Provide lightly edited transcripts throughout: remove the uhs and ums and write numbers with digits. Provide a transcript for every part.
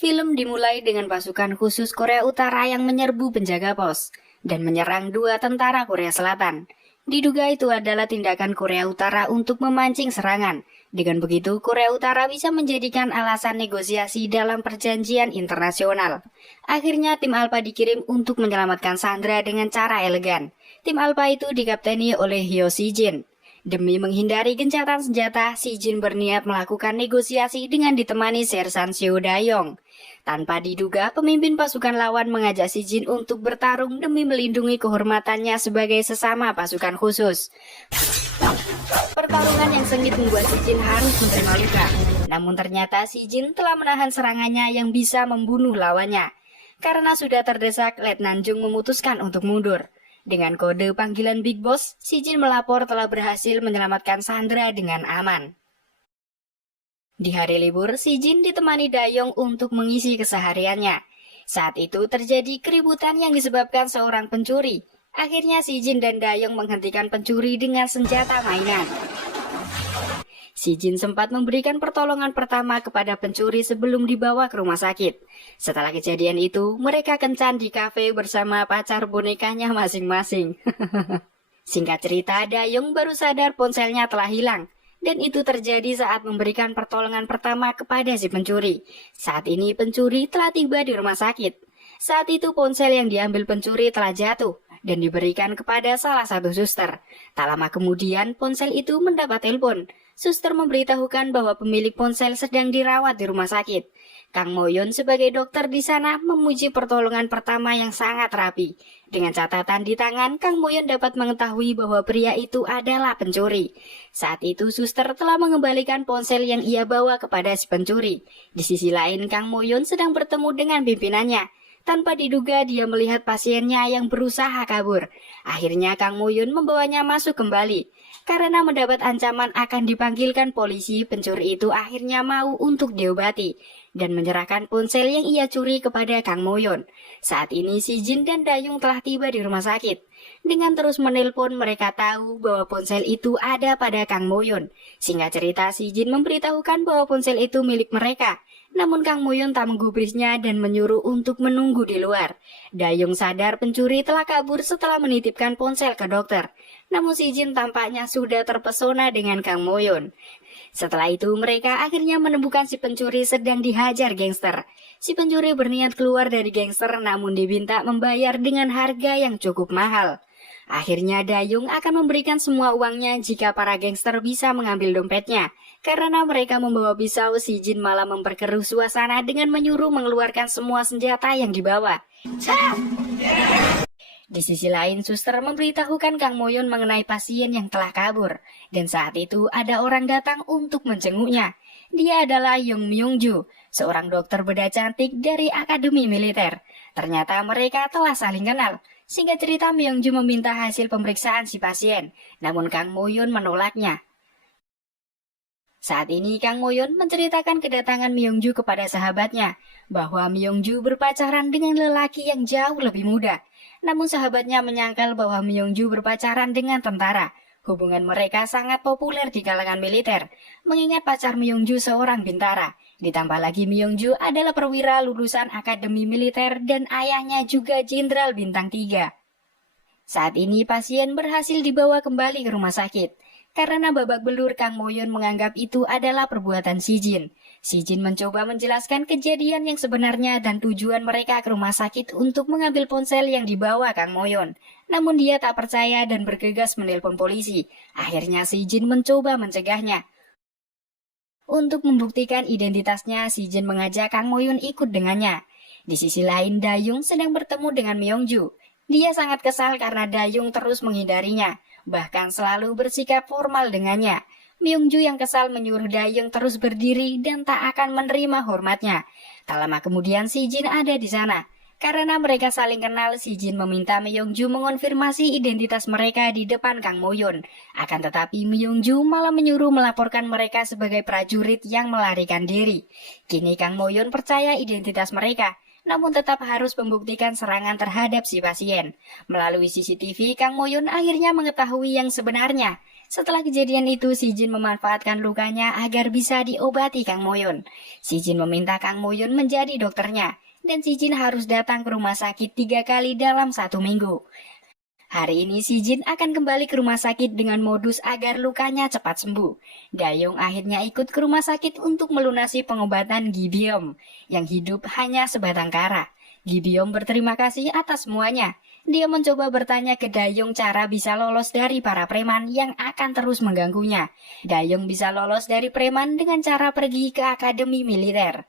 Film dimulai dengan pasukan khusus Korea Utara yang menyerbu penjaga pos dan menyerang dua tentara Korea Selatan. Diduga itu adalah tindakan Korea Utara untuk memancing serangan. Dengan begitu, Korea Utara bisa menjadikan alasan negosiasi dalam perjanjian internasional. Akhirnya, tim Alpha dikirim untuk menyelamatkan Sandra dengan cara elegan. Tim Alpha itu dikapteni oleh Hyo Si-jin. Demi menghindari gencatan senjata, Si Jin berniat melakukan negosiasi dengan ditemani Sersan Seo Dayong. Tanpa diduga, pemimpin pasukan lawan mengajak Si Jin untuk bertarung demi melindungi kehormatannya sebagai sesama pasukan khusus. Pertarungan yang sengit membuat Si Jin harus menerima luka. Namun ternyata Si Jin telah menahan serangannya yang bisa membunuh lawannya. Karena sudah terdesak, Letnan Jung memutuskan untuk mundur. Dengan kode panggilan Big Boss, Si Jin melapor telah berhasil menyelamatkan Sandra dengan aman. Di hari libur, Si Jin ditemani Dayong untuk mengisi kesehariannya. Saat itu terjadi keributan yang disebabkan seorang pencuri. Akhirnya Si Jin dan Dayong menghentikan pencuri dengan senjata mainan. Si Jin sempat memberikan pertolongan pertama kepada pencuri sebelum dibawa ke rumah sakit. Setelah kejadian itu, mereka kencan di kafe bersama pacar bonekanya masing-masing. Singkat cerita, Dayong baru sadar ponselnya telah hilang. Dan itu terjadi saat memberikan pertolongan pertama kepada si pencuri. Saat ini pencuri telah tiba di rumah sakit. Saat itu ponsel yang diambil pencuri telah jatuh dan diberikan kepada salah satu suster. Tak lama kemudian ponsel itu mendapat telepon. Suster memberitahukan bahwa pemilik ponsel sedang dirawat di rumah sakit. Kang Moyon sebagai dokter di sana memuji pertolongan pertama yang sangat rapi. Dengan catatan di tangan, Kang Moyon dapat mengetahui bahwa pria itu adalah pencuri. Saat itu suster telah mengembalikan ponsel yang ia bawa kepada si pencuri. Di sisi lain, Kang Moyon sedang bertemu dengan pimpinannya. Tanpa diduga dia melihat pasiennya yang berusaha kabur. Akhirnya Kang Moyon membawanya masuk kembali. Karena mendapat ancaman akan dipanggilkan polisi, pencuri itu akhirnya mau untuk diobati dan menyerahkan ponsel yang ia curi kepada Kang Moyon. Saat ini Si Jin dan Dayong telah tiba di rumah sakit. Dengan terus menelpon, mereka tahu bahwa ponsel itu ada pada Kang Moyon. Singkat cerita, Si Jin memberitahukan bahwa ponsel itu milik mereka. Namun Kang Moyon tak menggubrisnya dan menyuruh untuk menunggu di luar. Dayong sadar pencuri telah kabur setelah menitipkan ponsel ke dokter. Namun Si Jin tampaknya sudah terpesona dengan Kang Moyon. Setelah itu mereka akhirnya menemukan si pencuri sedang dihajar gangster. Si pencuri berniat keluar dari gangster namun diminta membayar dengan harga yang cukup mahal. Akhirnya Dayong akan memberikan semua uangnya jika para gangster bisa mengambil dompetnya. Karena mereka membawa pisau, Si Jin malah memperkeruh suasana dengan menyuruh mengeluarkan semua senjata yang dibawa. Di sisi lain, suster memberitahukan Kang Moyon mengenai pasien yang telah kabur. Dan saat itu ada orang datang untuk menjenguknya. Dia adalah Yong Myung-ju, seorang dokter bedah cantik dari Akademi Militer. Ternyata mereka telah saling kenal. Singkat cerita, Myung-ju meminta hasil pemeriksaan si pasien. Namun Kang Moyon menolaknya. Saat ini Kang Moyon menceritakan kedatangan Myung-ju kepada sahabatnya, bahwa Myung-ju berpacaran dengan lelaki yang jauh lebih muda. Namun sahabatnya menyangkal bahwa Myung-ju berpacaran dengan tentara. Hubungan mereka sangat populer di kalangan militer, mengingat pacar Myung-ju seorang bintara. Ditambah lagi Myung-ju adalah perwira lulusan Akademi Militer dan ayahnya juga Jenderal Bintang 3. Saat ini pasien berhasil dibawa kembali ke rumah sakit. Karena babak belur, Kang Moyon menganggap itu adalah perbuatan Si Jin. Si Jin mencoba menjelaskan kejadian yang sebenarnya dan tujuan mereka ke rumah sakit untuk mengambil ponsel yang dibawa Kang Moyon. Namun dia tak percaya dan bergegas menelpon polisi. Akhirnya Si Jin mencoba mencegahnya. Untuk membuktikan identitasnya, Si Jin mengajak Kang Moyon ikut dengannya. Di sisi lain, Dayong sedang bertemu dengan Myung-ju. Dia sangat kesal karena Dayong terus menghindarinya. Bahkan selalu bersikap formal dengannya. Myung-ju yang kesal menyuruh Dayong terus berdiri dan tak akan menerima hormatnya. Tak lama kemudian Si Jin ada di sana. Karena mereka saling kenal, Si Jin meminta Myung-ju mengonfirmasi identitas mereka di depan Kang Moyon. Akan tetapi Myung-ju malah menyuruh melaporkan mereka sebagai prajurit yang melarikan diri. Kini Kang Moyon percaya identitas mereka. namun tetap harus membuktikan serangan terhadap si pasien. Melalui CCTV, Kang Moyun akhirnya mengetahui yang sebenarnya. Setelah kejadian itu, si Jin memanfaatkan lukanya agar bisa diobati Kang Moyun. Si Jin meminta Kang Moyun menjadi dokternya, dan si Jin harus datang ke rumah sakit 3 kali dalam 1 minggu. Hari ini si Jin akan kembali ke rumah sakit dengan modus agar lukanya cepat sembuh. Dayong akhirnya ikut ke rumah sakit untuk melunasi pengobatan Gibyom, yang hidup hanya sebatang kara. Gibyom berterima kasih atas semuanya. Dia mencoba bertanya ke Dayong cara bisa lolos dari para preman yang akan terus mengganggunya. Dayong bisa lolos dari preman dengan cara pergi ke akademi militer.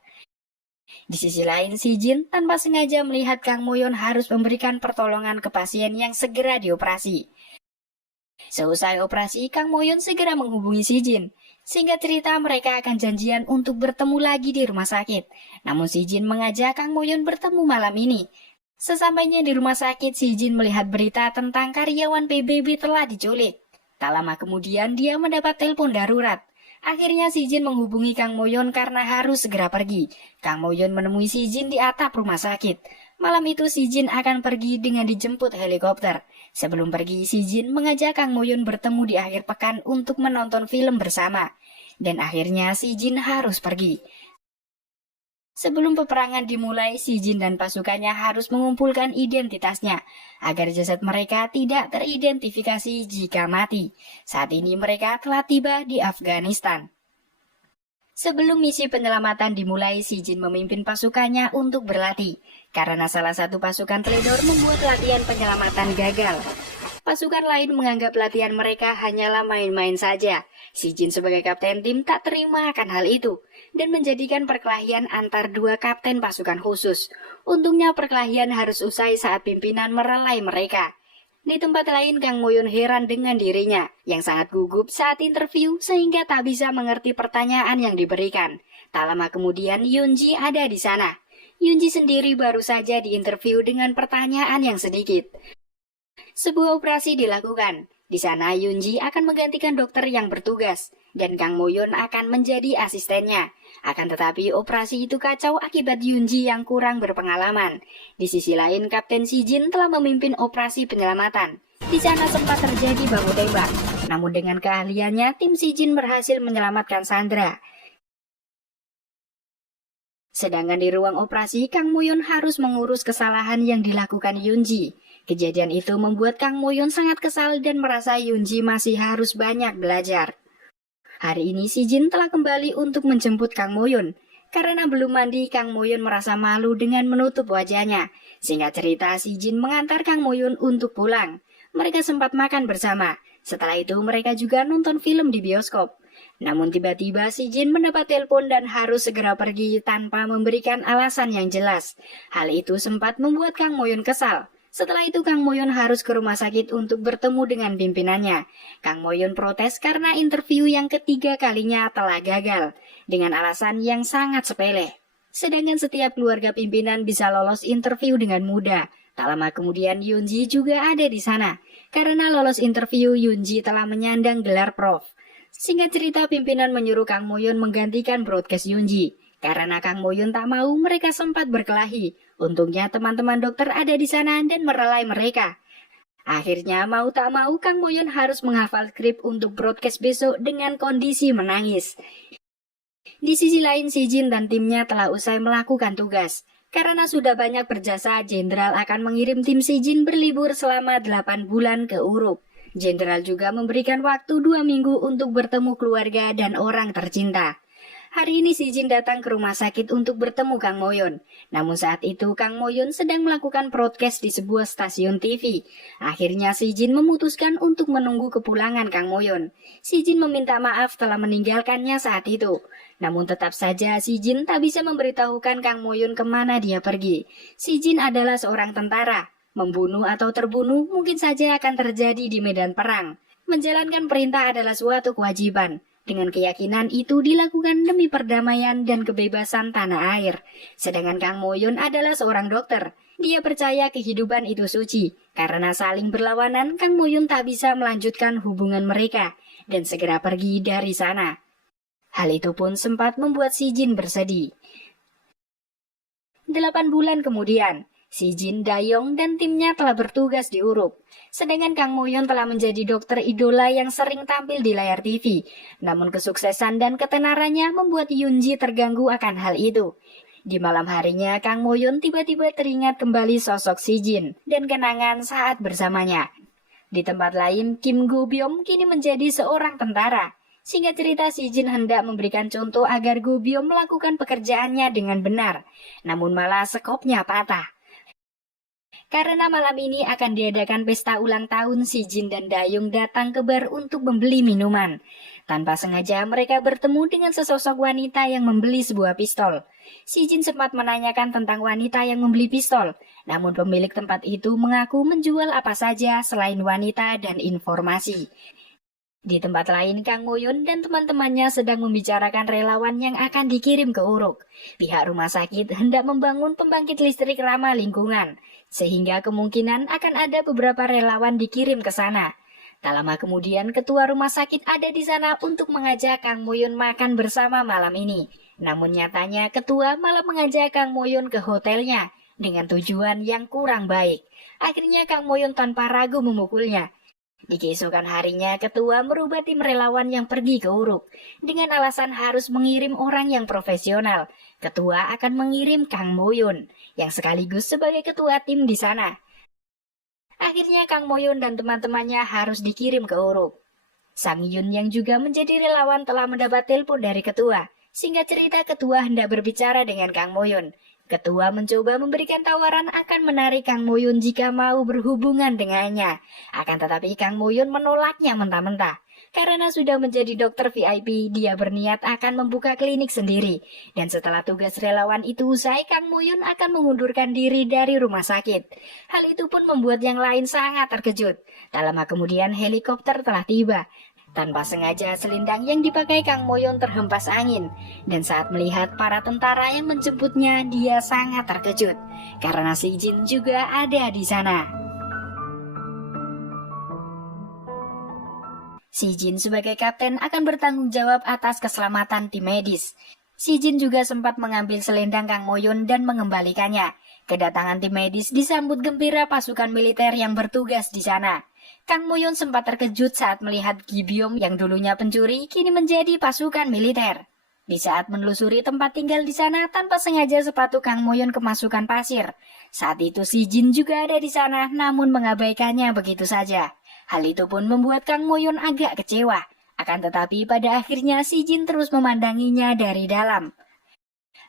Di sisi lain, si Jin tanpa sengaja melihat Kang Moyun harus memberikan pertolongan ke pasien yang segera dioperasi. Seusai operasi, Kang Moyun segera menghubungi si Jin. Singkat cerita, mereka akan janjian untuk bertemu lagi di rumah sakit. Namun si Jin mengajak Kang Moyun bertemu malam ini. Sesampainya di rumah sakit, si Jin melihat berita tentang karyawan PBB telah diculik. Tak lama kemudian, dia mendapat telepon darurat. Akhirnya si Jin menghubungi Kang Moyun karena harus segera pergi. Kang Moyun menemui si Jin di atap rumah sakit. Malam itu si Jin akan pergi dengan dijemput helikopter. Sebelum pergi, si Jin mengajak Kang Moyun bertemu di akhir pekan untuk menonton film bersama. Dan akhirnya si Jin harus pergi. Sebelum peperangan dimulai, si Jin dan pasukannya harus mengumpulkan identitasnya agar jasad mereka tidak teridentifikasi jika mati. Saat ini mereka telah tiba di Afghanistan. Sebelum misi penyelamatan dimulai, si Jin memimpin pasukannya untuk berlatih karena salah satu pasukan teledor membuat latihan penyelamatan gagal. Pasukan lain menganggap latihan mereka hanyalah main-main saja. Si Jin sebagai kapten tim tak terima akan hal itu dan menjadikan perkelahian antar dua kapten pasukan khusus. Untungnya perkelahian harus usai saat pimpinan merelai mereka. Di tempat lain, Kang Moyun heran dengan dirinya yang sangat gugup saat interview sehingga tak bisa mengerti pertanyaan yang diberikan. Tak lama kemudian Yunji ada di sana. Yunji sendiri baru saja diinterview dengan pertanyaan yang sedikit. Sebuah operasi dilakukan. Di sana Yunji akan menggantikan dokter yang bertugas dan Kang Moyun akan menjadi asistennya. Akan tetapi operasi itu kacau akibat Yunji yang kurang berpengalaman. Di sisi lain, Kapten Si Jin telah memimpin operasi penyelamatan. Di sana sempat terjadi baku tembak. Namun dengan keahliannya, tim Si Jin berhasil menyelamatkan Sandra. Sedangkan di ruang operasi, Kang Moyun harus mengurus kesalahan yang dilakukan Yunji. Kejadian itu membuat Kang Moyun sangat kesal dan merasa Yunji masih harus banyak belajar. Hari ini Si Jin telah kembali untuk menjemput Kang Moyun. Karena belum mandi, Kang Moyun merasa malu dengan menutup wajahnya. Singkat cerita, Si Jin mengantar Kang Moyun untuk pulang. Mereka sempat makan bersama. Setelah itu mereka juga nonton film di bioskop. Namun tiba-tiba Si Jin mendapat telepon dan harus segera pergi tanpa memberikan alasan yang jelas. Hal itu sempat membuat Kang Moyun kesal. Setelah itu Kang Moyun harus ke rumah sakit untuk bertemu dengan pimpinannya. Kang Moyun protes karena interview yang ketiga kalinya telah gagal, dengan alasan yang sangat sepele. Sedangkan setiap keluarga pimpinan bisa lolos interview dengan mudah. Tak lama kemudian Yunji juga ada di sana. Karena lolos interview, Yunji telah menyandang gelar prof. Singkat cerita, pimpinan menyuruh Kang Moyun menggantikan broadcast Yunji. Karena Kang Moyun tak mau, mereka sempat berkelahi. Untungnya teman-teman dokter ada di sana dan merelai mereka. Akhirnya mau tak mau Kang Moyun harus menghafal skrip untuk broadcast besok dengan kondisi menangis. Di sisi lain, Si Jin dan timnya telah usai melakukan tugas. Karena sudah banyak berjasa, Jenderal akan mengirim tim Si Jin berlibur selama 8 bulan ke Uruk. Jenderal juga memberikan waktu 2 minggu untuk bertemu keluarga dan orang tercinta. Hari ini Si Jin datang ke rumah sakit untuk bertemu Kang Moyun. Namun saat itu Kang Moyun sedang melakukan broadcast di sebuah stasiun TV. Akhirnya Si Jin memutuskan untuk menunggu kepulangan Kang Moyun. Si Jin meminta maaf telah meninggalkannya saat itu. Namun tetap saja Si Jin tak bisa memberitahukan Kang Moyun kemana dia pergi. Si Jin adalah seorang tentara. Membunuh atau terbunuh mungkin saja akan terjadi di medan perang. Menjalankan perintah adalah suatu kewajiban. Dengan keyakinan itu dilakukan demi perdamaian dan kebebasan tanah air. Sedangkan Kang Moyun adalah seorang dokter. Dia percaya kehidupan itu suci. Karena saling berlawanan, Kang Moyun tak bisa melanjutkan hubungan mereka dan segera pergi dari sana. Hal itu pun sempat membuat Si Jin bersedih. 8 bulan kemudian, si Jin, Dayong, dan timnya telah bertugas di Uruk. Sedangkan Kang Moyon telah menjadi dokter idola yang sering tampil di layar TV. Namun kesuksesan dan ketenarannya membuat Yunji terganggu akan hal itu. Di malam harinya, Kang Moyon tiba-tiba teringat kembali sosok si Jin dan kenangan saat bersamanya. Di tempat lain, Kim Go Byum kini menjadi seorang tentara. Singkat cerita, si Jin hendak memberikan contoh agar Go Byum melakukan pekerjaannya dengan benar. Namun malah sekopnya patah. Karena malam ini akan diadakan pesta ulang tahun, si Jin dan Dayung datang ke bar untuk membeli minuman. Tanpa sengaja mereka bertemu dengan sesosok wanita yang membeli sebuah pistol. Si Jin sempat menanyakan tentang wanita yang membeli pistol. Namun pemilik tempat itu mengaku menjual apa saja selain wanita dan informasi. Di tempat lain, Kang Moyon dan teman-temannya sedang membicarakan relawan yang akan dikirim ke Uruk. Pihak rumah sakit hendak membangun pembangkit listrik ramah lingkungan, sehingga kemungkinan akan ada beberapa relawan dikirim ke sana. Tak lama kemudian, ketua rumah sakit ada di sana untuk mengajak Kang Moyon makan bersama malam ini. Namun nyatanya, ketua malah mengajak Kang Moyon ke hotelnya dengan tujuan yang kurang baik. Akhirnya Kang Moyon tanpa ragu memukulnya. Di keesokan harinya, ketua merubah tim relawan yang pergi ke Uruk. Dengan alasan harus mengirim orang yang profesional, ketua akan mengirim Kang Moyon, yang sekaligus sebagai ketua tim di sana. Akhirnya Kang Moyon dan teman-temannya harus dikirim ke Uruk. Sang Yun yang juga menjadi relawan telah mendapat telepon dari ketua. Singkat cerita, ketua hendak berbicara dengan Kang Moyon. Ketua mencoba memberikan tawaran akan menarik Kang Moyon jika mau berhubungan dengannya. Akan tetapi Kang Moyon menolaknya mentah-mentah. Karena sudah menjadi dokter VIP, dia berniat akan membuka klinik sendiri. Dan setelah tugas relawan itu usai, Kang Moyon akan mengundurkan diri dari rumah sakit. Hal itu pun membuat yang lain sangat terkejut. Tak lama kemudian helikopter telah tiba. Tanpa sengaja, selendang yang dipakai Kang Moyon terhempas angin. Dan saat melihat para tentara yang menjemputnya, dia sangat terkejut. Karena si Jin juga ada di sana. Si Jin sebagai kapten akan bertanggung jawab atas keselamatan tim medis. Si Jin juga sempat mengambil selendang Kang Moyon dan mengembalikannya. Kedatangan tim medis disambut gembira pasukan militer yang bertugas di sana. Kang Moyon sempat terkejut saat melihat Gi Byum yang dulunya pencuri kini menjadi pasukan militer. Di saat menelusuri tempat tinggal di sana, tanpa sengaja sepatu Kang Moyon kemasukan pasir. Saat itu si Jin juga ada di sana, namun mengabaikannya begitu saja. Hal itu pun membuat Kang Moyon agak kecewa. Akan tetapi pada akhirnya si Jin terus memandanginya dari dalam.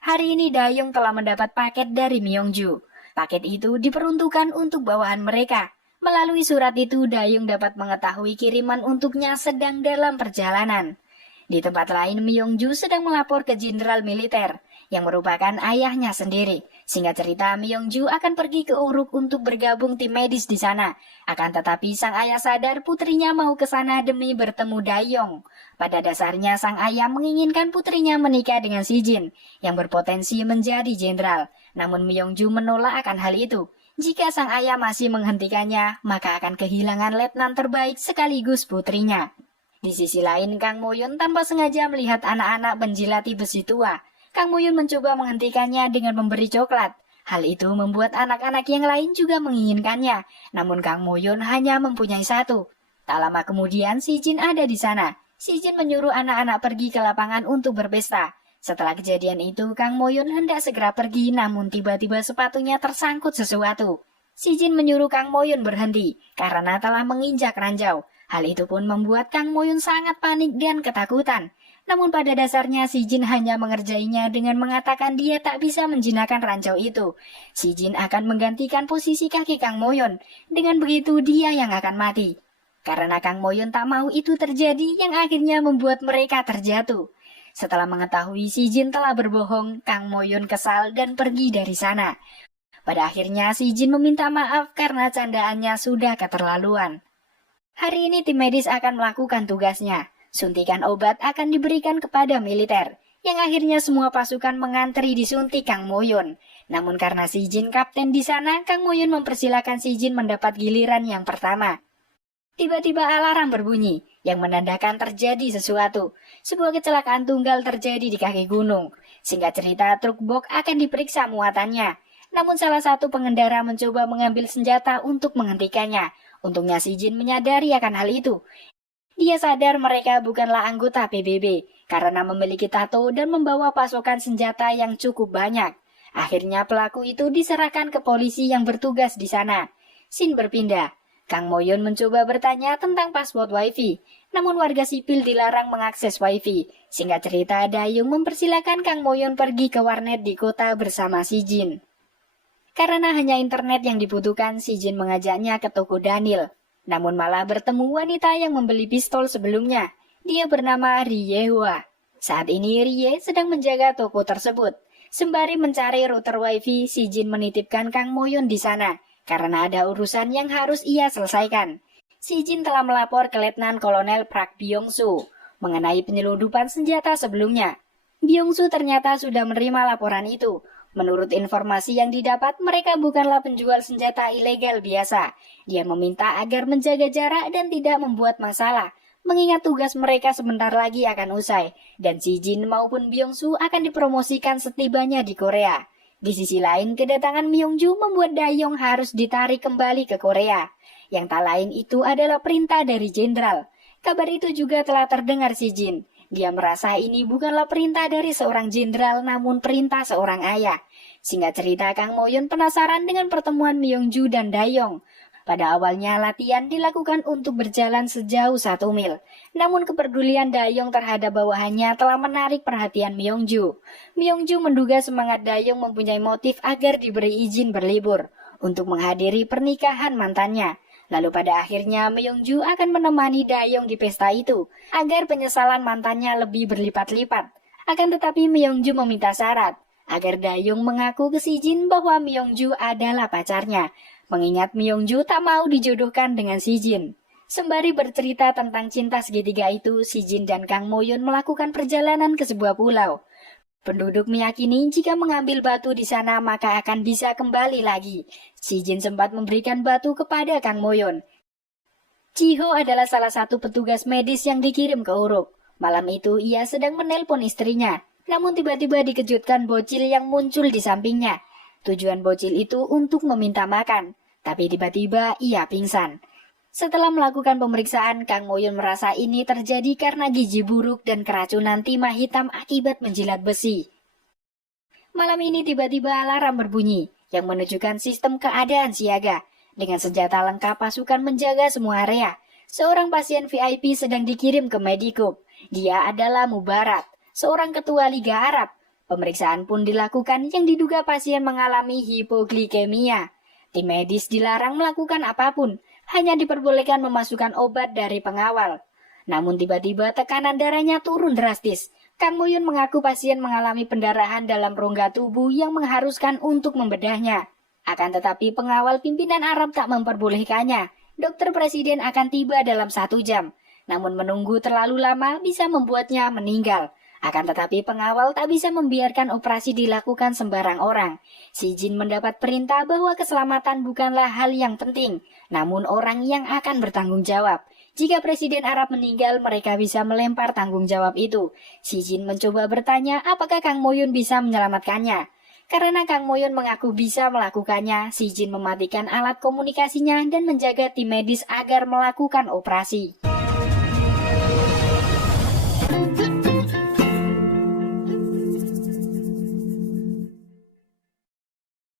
Hari ini Dayong telah mendapat paket dari Myongju. Paket itu diperuntukkan untuk bawahan mereka. Melalui surat itu, Dayung dapat mengetahui kiriman untuknya sedang dalam perjalanan. Di tempat lain, Myongju sedang melapor ke jenderal militer, yang merupakan ayahnya sendiri. Singkat cerita, Myongju akan pergi ke Uruk untuk bergabung tim medis di sana. Akan tetapi, sang ayah sadar putrinya mau ke sana demi bertemu Dayong. Pada dasarnya, sang ayah menginginkan putrinya menikah dengan si Jin, yang berpotensi menjadi jenderal. Namun Myongju menolak akan hal itu. Jika sang ayah masih menghentikannya, maka akan kehilangan letnan terbaik sekaligus putrinya. Di sisi lain, Kang Moyon tanpa sengaja melihat anak-anak menjilati besi tua. Kang Moyon mencoba menghentikannya dengan memberi coklat. Hal itu membuat anak-anak yang lain juga menginginkannya. Namun Kang Moyon hanya mempunyai satu. Tak lama kemudian, si Jin ada di sana. Si Jin menyuruh anak-anak pergi ke lapangan untuk berpesta. Setelah kejadian itu, Kang Moyon hendak segera pergi, namun tiba-tiba sepatunya tersangkut sesuatu. Si Jin menyuruh Kang Moyon berhenti, karena telah menginjak ranjau. Hal itu pun membuat Kang Moyon sangat panik dan ketakutan. Namun pada dasarnya si Jin hanya mengerjainya dengan mengatakan dia tak bisa menjinakkan ranjau itu. Si Jin akan menggantikan posisi kaki Kang Moyon. Dengan begitu dia yang akan mati. Karena Kang Moyon tak mau itu terjadi, yang akhirnya membuat mereka terjatuh. Setelah mengetahui si Jin telah berbohong, Kang Moyon kesal dan pergi dari sana. Pada akhirnya si Jin meminta maaf karena candaannya sudah keterlaluan. Hari ini tim medis akan melakukan tugasnya. Suntikan obat akan diberikan kepada militer, yang akhirnya semua pasukan mengantri disuntik Kang Moyon. Namun karena si Jin kapten di sana, Kang Moyon mempersilahkan si Jin mendapat giliran yang pertama. Tiba-tiba alarm berbunyi, yang menandakan terjadi sesuatu. Sebuah kecelakaan tunggal terjadi di kaki gunung. Singkat cerita, truk box akan diperiksa muatannya. Namun salah satu pengendara mencoba mengambil senjata untuk menghentikannya. Untungnya si Jin menyadari akan hal itu. Dia sadar mereka bukanlah anggota PBB karena memiliki tato dan membawa pasokan senjata yang cukup banyak. Akhirnya pelaku itu diserahkan ke polisi yang bertugas di sana. Scene berpindah. Kang Moyon mencoba bertanya tentang password wifi, namun warga sipil dilarang mengakses wifi. Singkat cerita, Dayung mempersilahkan Kang Moyon pergi ke warnet di kota bersama si Jin. Karena hanya internet yang dibutuhkan, si Jin mengajaknya ke toko Daniel. Namun malah bertemu wanita yang membeli pistol sebelumnya. Dia bernama Rie Hua. Saat ini Rie sedang menjaga toko tersebut. Sembari mencari router wifi, si Jin menitipkan Kang Moyon di sana. Karena ada urusan yang harus ia selesaikan. Si Jin telah melapor ke Letnan Kolonel Park Byung-soo mengenai penyelundupan senjata sebelumnya. Byung-soo ternyata sudah menerima laporan itu. Menurut informasi yang didapat, mereka bukanlah penjual senjata ilegal biasa. Dia meminta agar menjaga jarak dan tidak membuat masalah, mengingat tugas mereka sebentar lagi akan usai, dan si Jin maupun Byung-soo akan dipromosikan setibanya di Korea. Di sisi lain, kedatangan Myung-ju membuat Dayong harus ditarik kembali ke Korea. Yang tak lain itu adalah perintah dari jenderal. Kabar itu juga telah terdengar si Jin. Dia merasa ini bukanlah perintah dari seorang jenderal, namun perintah seorang ayah. Singkat cerita, Kang Moyon penasaran dengan pertemuan Myung-ju dan Dayong. Pada awalnya, latihan dilakukan untuk berjalan sejauh 1 mil. Namun kepedulian Dayong terhadap bawahannya telah menarik perhatian Myung-ju. Myung-ju menduga semangat Dayong mempunyai motif agar diberi izin berlibur untuk menghadiri pernikahan mantannya. Lalu pada akhirnya Myung-ju akan menemani Dayong di pesta itu, agar penyesalan mantannya lebih berlipat-lipat. Akan tetapi Myung-ju meminta syarat, agar Dayong mengaku ke si Jin bahwa Myung-ju adalah pacarnya, mengingat Myung-ju tak mau dijodohkan dengan si Jin. Sembari bercerita tentang cinta segitiga itu, si Jin dan Kang Moyon melakukan perjalanan ke sebuah pulau. Penduduk meyakini jika mengambil batu di sana maka akan bisa kembali lagi. Si Jin sempat memberikan batu kepada Kang Moyon. Jiho adalah salah satu petugas medis yang dikirim ke Uruk. Malam itu ia sedang menelpon istrinya, namun tiba-tiba dikejutkan bocil yang muncul di sampingnya. Tujuan bocil itu untuk meminta makan, tapi tiba-tiba ia pingsan. Setelah melakukan pemeriksaan, Kang Moyon merasa ini terjadi karena gizi buruk dan keracunan timah hitam akibat menjilat besi. Malam ini tiba-tiba alarm berbunyi, yang menunjukkan sistem keadaan siaga. Dengan senjata lengkap pasukan menjaga semua area. Seorang pasien VIP sedang dikirim ke Medicube. Dia adalah Mubarak, seorang ketua Liga Arab. Pemeriksaan pun dilakukan yang diduga pasien mengalami hipoglikemia. Tim medis dilarang melakukan apapun, hanya diperbolehkan memasukkan obat dari pengawal. Namun tiba-tiba tekanan darahnya turun drastis. Kang Moyon mengaku pasien mengalami pendarahan dalam rongga tubuh yang mengharuskan untuk membedahnya. Akan tetapi pengawal pimpinan Arab tak memperbolehkannya. Dokter presiden akan tiba dalam 1 jam. Namun menunggu terlalu lama bisa membuatnya meninggal. Akan tetapi pengawal tak bisa membiarkan operasi dilakukan sembarang orang. Si Jin mendapat perintah bahwa keselamatan bukanlah hal yang penting, namun orang yang akan bertanggung jawab. Jika Presiden Arab meninggal, mereka bisa melempar tanggung jawab itu. Si Jin mencoba bertanya apakah Kang Moyon bisa menyelamatkannya. Karena Kang Moyon mengaku bisa melakukannya, si Jin mematikan alat komunikasinya dan menjaga tim medis agar melakukan operasi.